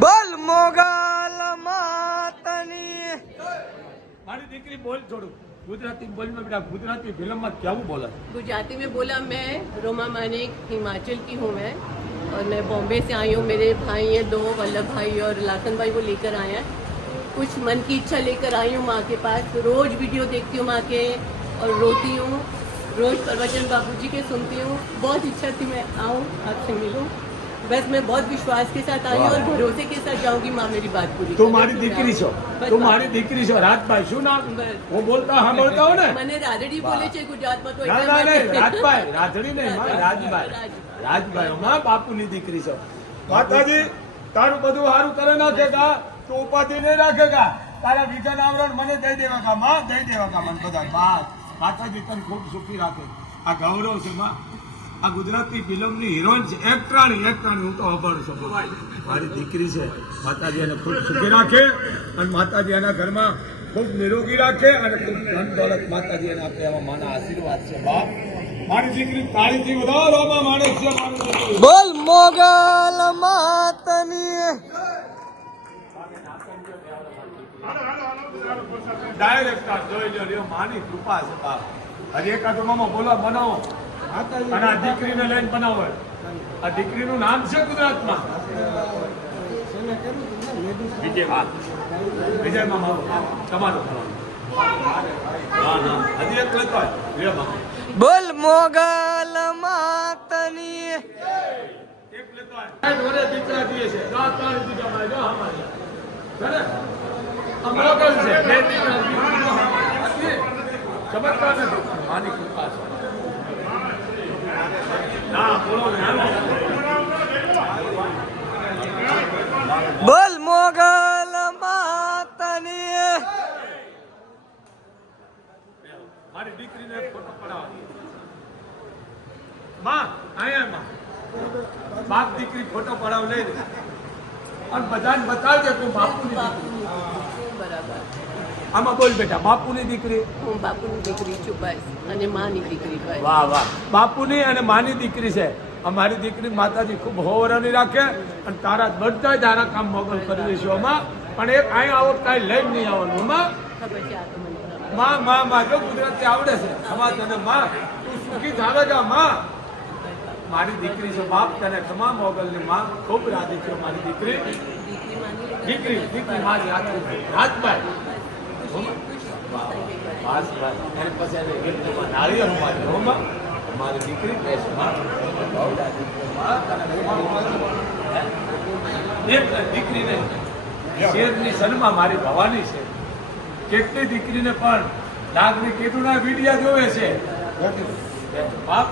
બોલ મોગલ માતની મારી દીકરી બોલ થોડું ગુજરાતી બોલમાં બેટા ગુજરાતી ફિલ્મમાં કેવું બોલે गुजराती में बोला मैं रोमा मानिक हिमाचल की हूँ मैं और मैं बॉम्बे से आई हूँ मेरे भाई हैं दो वल्लभ भाई और लाखन भाई वो लेकर आए हैं कुछ मन की इच्छा लेकर आई हूँ माँ के पास रोज वीडियो देखती हूँ माँ के और रोती हूँ रोज प्रवचन बाबूजी के सुनती हूँ बहुत इच्छा थी मैं आऊँ आपसे मिलूँ बस मैं बहुत विश्वास के साथ आई हूँ और भरोसे के साथ जाऊंगी माँ मेरी बात पूरी તું करे। મારી દીકરી છો બસ તું બાપ. મારી દીકરી છો રાજભાઈ શું નામ બસ. હું બોલતા સાંભળતા હો ને મને રાદડી બોલે છે ગુજરાતમાં તો ના એટલા ના નહીં માટે- રાજભાઈ રાજડી નહીં માં રાજભાઈ રાજભાઈ. રાજભાઈ માં બાપુની દીકરી છો માતાજી તારું બધું સારું કરે નાખેગા તું ઉપાધિ નહીં રાખેગા તારા વિઘન આવરણ મને દઈ દેવા કા માં દઈ દેવા કા મને બધા બાસ માતાજી તને ખૂબ સુખી રાખે. આ ગૌરવ છે માં. આ ગુજરાતી ફિલ્મની હિરોઈન છે. એક્ટ્રાણી એક્ટ્રાણી હું તો અભણ છું. મારી દીકરી છે. માતાજી એને ખૂબ સુખી રાખે અને માતાજી એના ઘરમાં ખૂબ નિરોગી રાખે અને ખૂબ ધન દોલત માતાજી એને આપે એવા માના આશીર્વાદ છે. બાપ, મારી દીકરી તાળીથી વધારોમાં માણસ છે. બોલ મોગલ માતની ડાયરેક્ટર જોઈ લો લ્યો માની કૃપા છે બાપ હજી એકાદ મામા બોલો બનાવો. અને આ દીકરીને લઈને બનાવો આ દીકરીનું નામ છે ગુજરાતમાં. વિજય હા. વિજય મામા તમારું હજી એક લેતો બોલ મોગલ માતની. એક લેતો દીકરા દીએ છે. જો ત્રણ દીકરા જો અમારે. છે. ચમત્કાર નથી. માની કૃપા છે. ના બોલો બોલ મોગલ માતાની. મારી દીકરીને ફોટો પડાવવાનો માં અહીંયા માં. બાપ દીકરી ફોટો પડાવ લઈ અને બધાને બતાવજે તું બાપુ આમાં બોલ બેટા બાપુની દીકરી. હું બાપુની દીકરી છું બસ અને માની દીકરી બસ. વાહ વાહ. બાપુની અને માની દીકરી છે. અમારી દીકરી માતાજી ખૂબ હોવરાની રાખે અને તારા બધા આરા કામ મોગલ કરી દઈશું આમાં. પણ એ કાંઈ આવો કાંઈ લઈને નહીં આવવાનું બરાબર. માં માં માં જો ગુજરાતી આવડે છે. સમાજ તને માં તું સુખી થાવે જા માં. મારી દીકરી છે બાપ તને તમામ મોગલની માં. ખૂબ રાજી છે મારી દીકરી. દીકરી દીકરી મારી રાજી રાજભાઈ મારી દીકરી દીકરીને શેરની સનમાં મારી ભવાની છે. કેટલી દીકરીને પણ લાગણી કેટલું વિડિયા જોવે છે. બાપ?